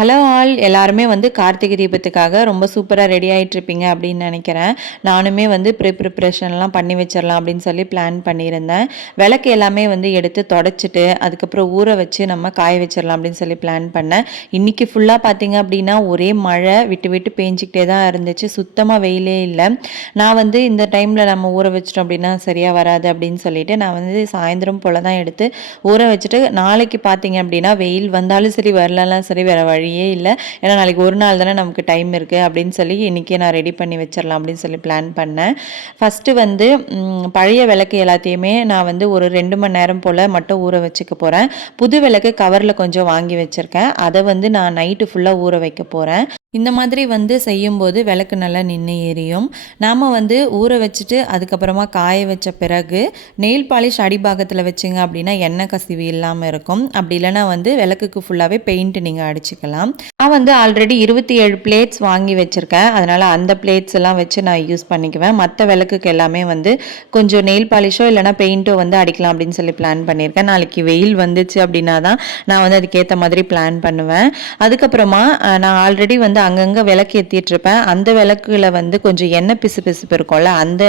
Hello all எல்லாருமே வந்து கார்த்திகை தீபத்துக்காக ரொம்ப சூப்பராக ரெடி ஆகிட்ருப்பீங்க அப்படின்னு நினைக்கிறேன். நானுமே வந்து ப்ரிப்ரேஷன்லாம் பண்ணி வச்சிடலாம் அப்படின்னு சொல்லி பிளான் பண்ணியிருந்தேன். விளக்கு எல்லாமே வந்து எடுத்து தொடச்சிட்டு அதுக்கப்புறம் ஊற வச்சு நம்ம காய வச்சிடலாம் அப்படின்னு சொல்லி பிளான் பண்ணேன். இன்றைக்கி ஃபுல்லாக பார்த்தீங்க அப்படின்னா ஒரே மழை விட்டு விட்டு பேஞ்சிக்கிட்டே தான் இருந்துச்சு. சுத்தமாக வெயிலே இல்லை. நான் வந்து இந்த டைமில் நம்ம ஊற வச்சிட்டோம் அப்படின்னா சரியாக வராது அப்படின்னு சொல்லிட்டு நான் வந்து சாயந்தரம் போல் தான் எடுத்து ஊற வச்சுட்டு நாளைக்கு பார்த்தீங்க அப்படின்னா வெயில் வந்தாலும் சரி வரலாம் சரி வேறு வழியே இல்லை. ஏன்னா நாளைக்கு ஒரு நாள் தானே நமக்கு டைம் இருக்குது அப்படின்னு சொல்லி இன்றைக்கே நான் ரெடி பண்ணி வச்சிடலாம் அப்படின்னு சொல்லி பிளான் பண்ணேன். ஃபஸ்ட்டு வந்து பழைய விளக்கு எல்லாத்தையுமே நான் வந்து ஒரு 2 மணி நேரம் போல் மட்டும் ஊற வச்சுக்க போகிறேன். புது விளக்கு கவரில் கொஞ்சம் வாங்கி வச்சுருக்கேன். அதை வந்து நான் நைட்டு ஃபுல்லாக ஊற வைக்க போகிறேன். இந்த மாதிரி வந்து செய்யும்போது விளக்கு நல்லா நின்று எரியும். நாம் வந்து ஊற வச்சுட்டு அதுக்கப்புறமா காய வச்ச பிறகு நெயில் பாலிஷ் அடிபாகத்தில் வச்சுங்க அப்படின்னா எண்ணெய் கசிவு இல்லாமல் இருக்கும். அப்படி இல்லைனா வந்து விளக்குக்கு ஃபுல்லாகவே பெயிண்ட் நீங்கள் அடிச்சுக்கலாம். நான் வந்து ஆல்ரெடி 27 பிளேட்ஸ் வாங்கி வச்சுருக்கேன். அதனால் அந்த பிளேட்ஸ் எல்லாம் வச்சு நான் யூஸ் பண்ணிக்குவேன். மற்ற விளக்குக்கு எல்லாமே வந்து கொஞ்சம் நெயில் பாலிஷோ இல்லைனா பெயிண்ட்டோ வந்து அடிக்கலாம் அப்படின்னு சொல்லி பிளான் பண்ணியிருக்கேன். நாளைக்கு வெயில் வந்துச்சு அப்படின்னா தான் நான் வந்து அதுக்கேற்ற மாதிரி பிளான் பண்ணுவேன். அதுக்கப்புறமா நான் ஆல்ரெடி வந்து அங்கங்கே விளக்கு ஏற்றிட்டு இருப்பேன். அந்த விளக்குகளை வந்து கொஞ்சம் எண்ணெய் பிசுபிசுப்பு இருக்கும்ல, அந்த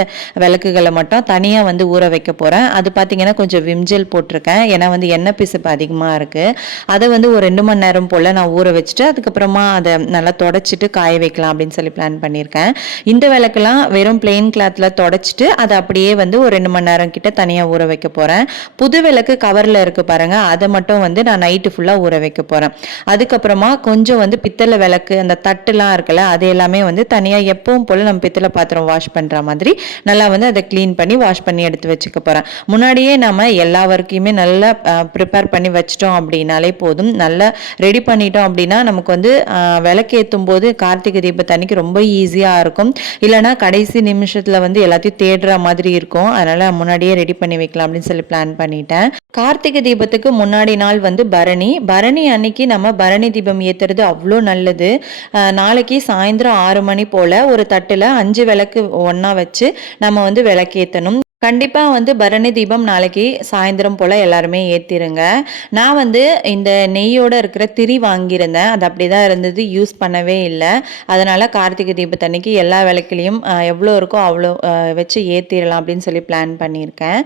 விளக்குகளை மட்டும் தனியாக வந்து ஊற வைக்க போகிறேன். அது பார்த்தீங்கன்னா கொஞ்சம் விம்ஜெல் போட்டிருக்கேன். ஏன்னா வந்து எண்ணெய் பிசுப்பு அதிகமாக இருக்குது. அதை வந்து ஒரு 2 மணி நேரம் போல் நான் ஊற வச்சுட்டு அதுக்கப்புறமா அதை நல்லா தொடச்சிட்டு காய வைக்கலாம் அப்படின்னு சொல்லி பிளான் பண்ணியிருக்கேன். இந்த விளக்கெல்லாம் வெறும் பிளெயின் கிளாத்தில் தொடச்சிட்டு அதை அப்படியே வந்து ஒரு 2 மணி நேரம் கிட்ட தனியாக ஊற வைக்க போகிறேன். புது விளக்கு கவரில் இருக்குது பாருங்கள், அதை மட்டும் வந்து நான் நைட்டு ஃபுல்லாக ஊற வைக்க போகிறேன். அதுக்கப்புறமா கொஞ்சம் வந்து பித்தளை விளக்கு அந்த தட்டுலாம் இருக்குல்ல, அது எல்லாமே வந்து தனியாக எப்பவும் போல் நம்ம பித்தளை பாத்திரம் வாஷ் பண்ணுற மாதிரி நல்லா வந்து அதை க்ளீன் பண்ணி வாஷ் பண்ணி எடுத்து வச்சுக்க போகிறேன். முன்னாடியே நம்ம எல்லா ஒர்க்கையுமே நல்லா ப்ரிப்பேர் பண்ணி வச்சிட்டோம் அப்படின்னாலே போதும். நல்லா ரெடி பண்ணிட்டோம் அப்படின்னா நமக்கு வந்து விளக்கேற்றும் போது கார்த்திகை தீபத்தன்னைக்கு ரொம்ப ஈஸியாக இருக்கும். இல்லைனா கடைசி நிமிஷத்தில் வந்து எல்லாத்தையும் தேடுற மாதிரி இருக்கும். அதனால் முன்னாடியே ரெடி பண்ணி வைக்கலாம் அப்படின்னு சொல்லி பிளான் பண்ணிட்டேன். கார்த்திகை தீபத்துக்கு முன்னாடி நாள் வந்து பரணி அன்னைக்கு நம்ம பரணி தீபம் ஏற்றுறது அவ்வளோ நல்லது. நாளைக்கு சாயந்தரம் 6 மணி போல் ஒரு தட்டில் 5 விளக்கு ஒன்றா வச்சு நம்ம வந்து விளக்கேற்றணும். கண்டிப்பாக வந்து பரணி தீபம் நாளைக்கு சாயந்தரம் போல் எல்லாருமே ஏற்றிருங்க. நான் வந்து இந்த நெய்யோடு இருக்கிற திரி வாங்கியிருந்தேன். அது அப்படி தான் இருந்தது, யூஸ் பண்ணவே இல்லை. அதனால் கார்த்திகை தீபத்தன்னைக்கு எல்லா விளக்குலையும் எவ்வளோ இருக்கோ அவ்வளோ வச்சு ஏற்றிடலாம் அப்படின்னு சொல்லி பிளான் பண்ணியிருக்கேன்.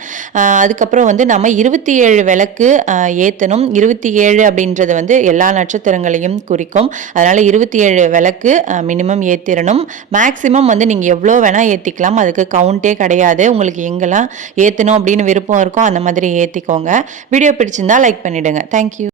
அதுக்கப்புறம் வந்து நம்ம 27 விளக்கு ஏற்றணும். 27 அப்படின்றது வந்து எல்லா நட்சத்திரங்களையும் குறிக்கும். அதனால் 27 விளக்கு மினிமம் ஏற்றிடணும். மேக்ஸிமம் வந்து நீங்கள் எவ்வளோ வேணால் ஏற்றிக்கலாம், அதுக்கு கவுண்டே கிடையாது. உங்களுக்கு எங்கெல்லாம் ஏற்றணும் அப்படின்னு விருப்பம் இருக்கோ அந்த மாதிரி ஏற்றிக்கோங்க. வீடியோ பிடிச்சிருந்தா லைக் பண்ணிவிடுங்க. தேங்க்யூ.